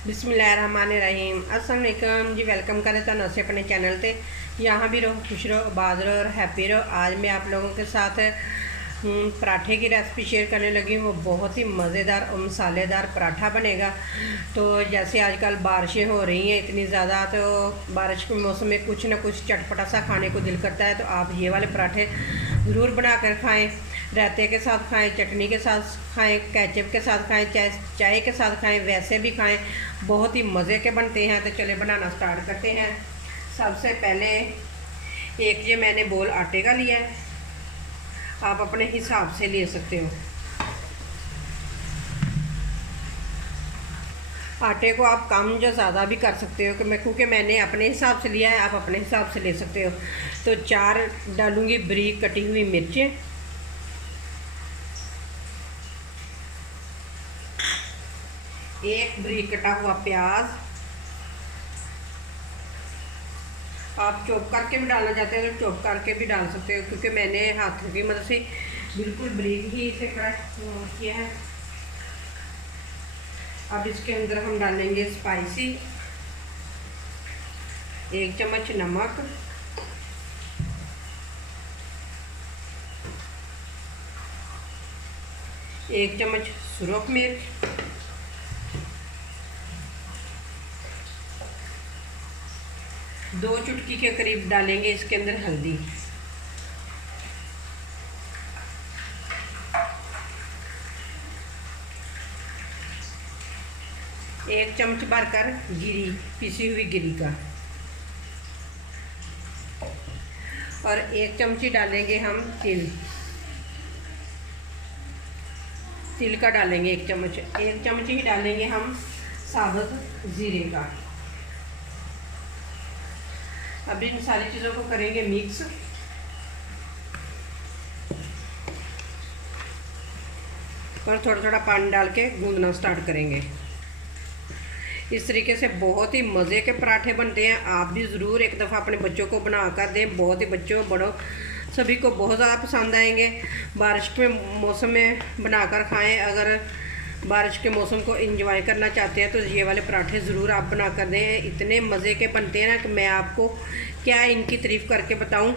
बिस्मिल्लाहिर्रहमानिर्रहीम। अस्सलाम वालेकुम जी। वेलकम करें तो नसे अपने चैनल पे। यहाँ भी रहो, खुश रहो, आबाद रहो और हैप्पी रहो। आज मैं आप लोगों के साथ पराठे की रेसिपी शेयर करने लगी हूँ। वो बहुत ही मज़ेदार और मसालेदार पराठा बनेगा। तो जैसे आजकल बारिशें हो रही हैं इतनी ज़्यादा, तो बारिश के मौसम में कुछ ना कुछ चटपटा सा खाने को दिल करता है। तो आप ये वाले पराठे ज़रूर बना कर खाएँ। रायते के साथ खाएं, चटनी के साथ खाएं, केचप के साथ खाएं, चाय के साथ खाएं, वैसे भी खाएं। बहुत ही मज़े के बनते हैं। तो चले बनाना स्टार्ट करते हैं। सबसे पहले एक ये मैंने बोल आटे का लिया है। आप अपने हिसाब से ले सकते हो। आटे को आप कम या ज़्यादा भी कर सकते हो, क्योंकि मैंने अपने हिसाब से लिया है, आप अपने हिसाब से ले सकते हो। तो 4 डालूँगी बारीक कटी हुई मिर्चें, 1 बारीक कटा हुआ प्याज। आप चॉप करके भी डालना चाहते हैं तो चॉप करके भी डाल सकते हो, क्योंकि मैंने हाथों की मदद से बिल्कुल बारीक ही इसे किया है। अब इसके अंदर हम डालेंगे स्पाइसी, 1 चम्मच नमक, 1 चम्मच सुरख मिर्च, 2 चुटकी के करीब डालेंगे इसके अंदर हल्दी, 1 चम्मच भरकर गिरी, पिसी हुई गिरी का, और 1 चम्मच डालेंगे हम तिल का डालेंगे 1 चम्मच। 1 चम्मच ही डालेंगे हम साबुत ज़ीरे का। अब इन सारी चीज़ों को करेंगे मिक्स। और थोड़ा थोड़ा पानी डाल के गूंदना स्टार्ट करेंगे। इस तरीके से बहुत ही मज़े के पराठे बनते हैं। आप भी ज़रूर एक दफ़ा अपने बच्चों को बना कर दें। बहुत ही बच्चों बड़ों सभी को बहुत ज़्यादा पसंद आएंगे। बारिश के मौसम में बनाकर खाएं। अगर बारिश के मौसम को एंजॉय करना चाहते हैं तो ये वाले पराठे ज़रूर आप बना कर दें। इतने मज़े के बनते हैं ना कि मैं आपको क्या इनकी तारीफ़ करके बताऊं,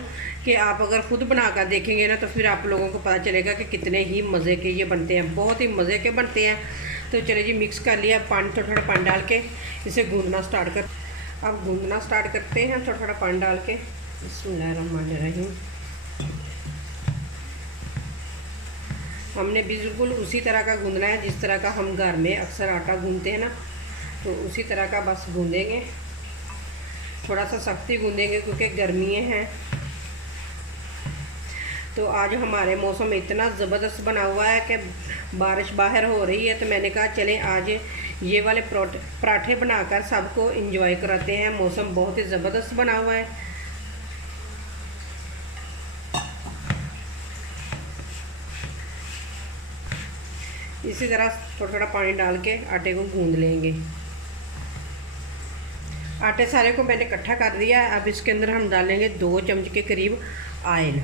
कि आप अगर ख़ुद बना कर देखेंगे ना तो फिर आप लोगों को पता चलेगा कि कितने ही मज़े के ये बनते हैं। बहुत ही मज़े के बनते हैं। तो चलिए जी, मिक्स कर लिया। पानी थोड़ा थोड़ा पानी डाल के इसे गूंदना स्टार्ट कर। अब गूंदना स्टार्ट करते हैं थोड़ा थोड़ा पानी डाल के। बिस्मिल्लाहिर्रहमानिर्रहीम। हमने बिल्कुल उसी तरह का गूंदना है जिस तरह का हम घर में अक्सर आटा गूंदते हैं ना, तो उसी तरह का बस गूंदेंगे। थोड़ा सा सख्ती गूंदेंगे क्योंकि गर्मियाँ हैं। तो आज हमारे मौसम में इतना ज़बरदस्त बना हुआ है कि बारिश बाहर हो रही है। तो मैंने कहा चलें आज ये वाले पराठे बनाकर सबको एंजॉय कराते हैं। मौसम बहुत ही ज़बरदस्त बना हुआ है। इसी तरह थोड़ा थोड़ा पानी डाल के आटे को गूंद लेंगे। आटे सारे को मैंने इकट्ठा कर दिया है। अब इसके अंदर हम डालेंगे 2 चम्मच के करीब ऑयल।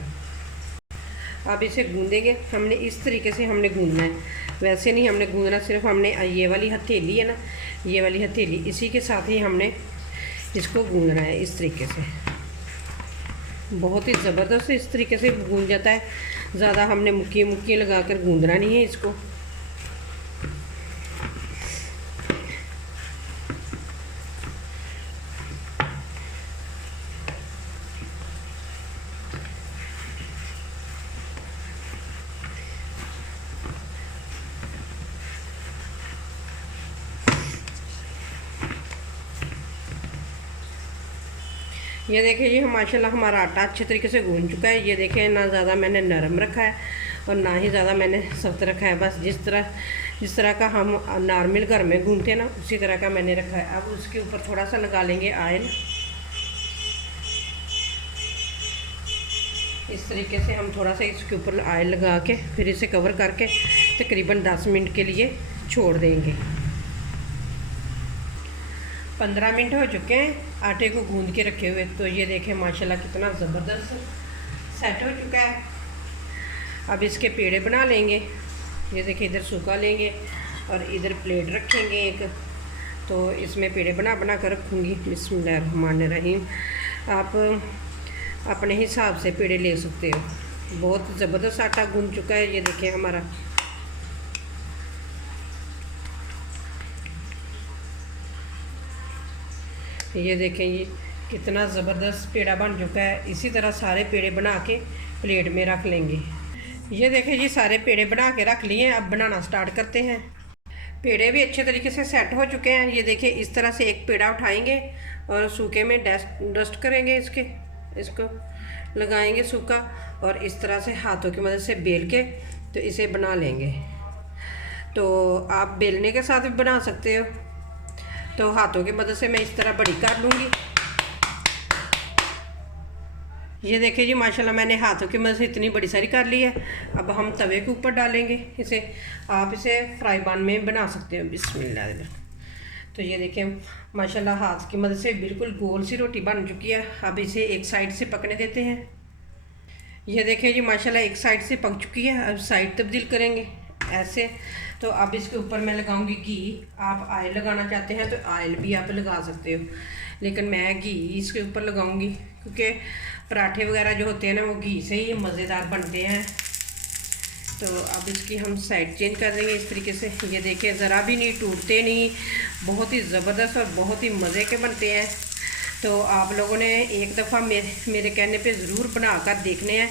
अब इसे गूंदेंगे। हमने इस तरीके से हमने गूंदना है, वैसे नहीं हमने गूंदना। सिर्फ हमने ये वाली हथेली है ना, ये वाली हथेली, इसी के साथ ही हमने इसको गूंदना है इस तरीके से। बहुत ही ज़बरदस्त इस तरीके से गूंद जाता है। ज़्यादा हमने मुक्की लगा कर गूंदना नहीं है इसको। ये देखिए जी, माशाल्लाह हमारा आटा अच्छे तरीके से गूंद चुका है। ये देखें, ना ज़्यादा मैंने नरम रखा है और ना ही ज़्यादा मैंने सख्त रखा है। बस जिस तरह का हम नॉर्मल घर में गूंदते हैं ना, उसी तरह का मैंने रखा है। अब उसके ऊपर थोड़ा सा लगा लेंगे ऑयल। इस तरीके से हम थोड़ा सा इसके ऊपर ऑयल लगा के फिर इसे कवर करके तकरीबन 10 मिनट के लिए छोड़ देंगे। 15 मिनट हो चुके हैं आटे को गूंद के रखे हुए। तो ये देखें माशाल्लाह कितना ज़बरदस्त सेट हो चुका है। अब इसके पेड़े बना लेंगे। ये देखिए, इधर सूखा लेंगे और इधर प्लेट रखेंगे एक। तो इसमें पेड़े बना बना कर रखूँगी। बिस्मिल्लाहिर्रहमानिर्रहीम। आप अपने हिसाब से पेड़े ले सकते हो। बहुत ज़बरदस्त आटा गूंद चुका है, ये देखिए हमारा। ये देखें ये कितना ज़बरदस्त पेड़ा बन चुका है। इसी तरह सारे पेड़े बना के प्लेट में रख लेंगे। ये देखें जी सारे पेड़े बना के रख लिए। अब बनाना स्टार्ट करते हैं। पेड़े भी अच्छे तरीके से सेट हो चुके हैं। ये देखिए इस तरह से एक पेड़ा उठाएंगे और सूखे में डस्ट करेंगे, इसको लगाएंगे सूखा, और इस तरह से हाथों की मदद से बेल के तो इसे बना लेंगे। तो आप बेलने के साथ भी बना सकते हो। तो हाथों की मदद से मैं इस तरह बड़ी कर लूँगी। ये देखिए जी माशाल्लाह मैंने हाथों की मदद से इतनी बड़ी सारी कर ली है। अब हम तवे के ऊपर डालेंगे इसे। आप इसे फ्राई पैन में बना सकते हो। बिस्मिल्लाह। तो ये देखिए माशाल्लाह हाथ की मदद से बिल्कुल गोल सी रोटी बन चुकी है। अब इसे एक साइड से पकने देते हैं। ये देखिए जी माशाल्लाह एक साइड से पक चुकी है। अब साइड तब्दील करेंगे ऐसे। तो अब इसके ऊपर मैं लगाऊंगी घी। आप ऑयल लगाना चाहते हैं तो ऑयल भी आप लगा सकते हो, लेकिन मैं घी इसके ऊपर लगाऊंगी क्योंकि पराठे वगैरह जो होते हैं ना वो घी से ही मज़ेदार बनते हैं। तो अब इसकी हम साइड चेंज कर देंगे इस तरीके से। ये देखिए ज़रा भी नहीं टूटते, नहीं, बहुत ही ज़बरदस्त और बहुत ही मज़े के बनते हैं। तो आप लोगों ने एक दफ़ा मेरे कहने पे ज़रूर बना कर देखने हैं।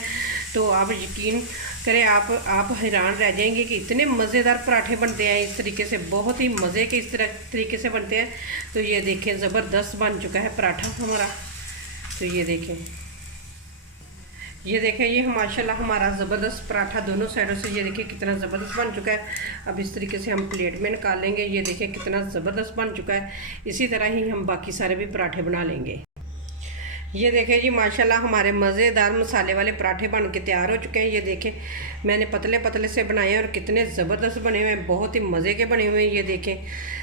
तो आप यकीन करें, आप हैरान रह जाएंगे कि इतने मज़ेदार पराठे बनते हैं इस तरीके से। बहुत ही मज़े के इस तरीके से बनते हैं। तो ये देखें ज़बरदस्त बन चुका है पराठा हमारा। तो ये देखें ये माशाल्लाह हमारा ज़बरदस्त पराठा दोनों साइडों से ये देखिए कितना ज़बरदस्त बन चुका है। अब इस तरीके से हम प्लेट में निकाल लेंगे। ये देखिए कितना ज़बरदस्त बन चुका है। इसी तरह ही हम बाकी सारे भी पराठे बना लेंगे। ये देखें जी माशाल्लाह हमारे मज़ेदार मसाले वाले पराठे बन के तैयार हो चुके हैं। ये देखें मैंने पतले पतले से बनाए हैं और कितने ज़बरदस्त बने हुए हैं, बहुत ही मज़े के बने हुए हैं। ये देखें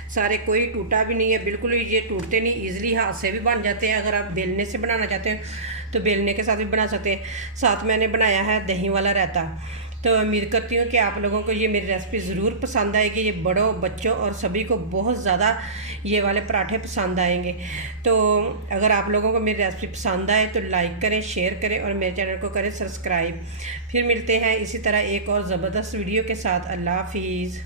सारे, कोई टूटा भी नहीं है, बिल्कुल ये टूटते नहीं, ईज़िली हाथ से भी बन जाते हैं। अगर आप बेलने से बनाना चाहते हैं तो बेलने के साथ भी बना सकते हैं। साथ मैंने बनाया है दही वाला रायता। तो उम्मीद करती हूँ कि आप लोगों को ये मेरी रेसिपी ज़रूर पसंद आएगी। ये बड़ों बच्चों और सभी को बहुत ज़्यादा ये वाले पराठे पसंद आएंगे। तो अगर आप लोगों को मेरी रेसिपी पसंद आए तो लाइक करें, शेयर करें और मेरे चैनल को करें सब्सक्राइब। फिर मिलते हैं इसी तरह एक और ज़बरदस्त वीडियो के साथ। अल्लाह हाफिज़।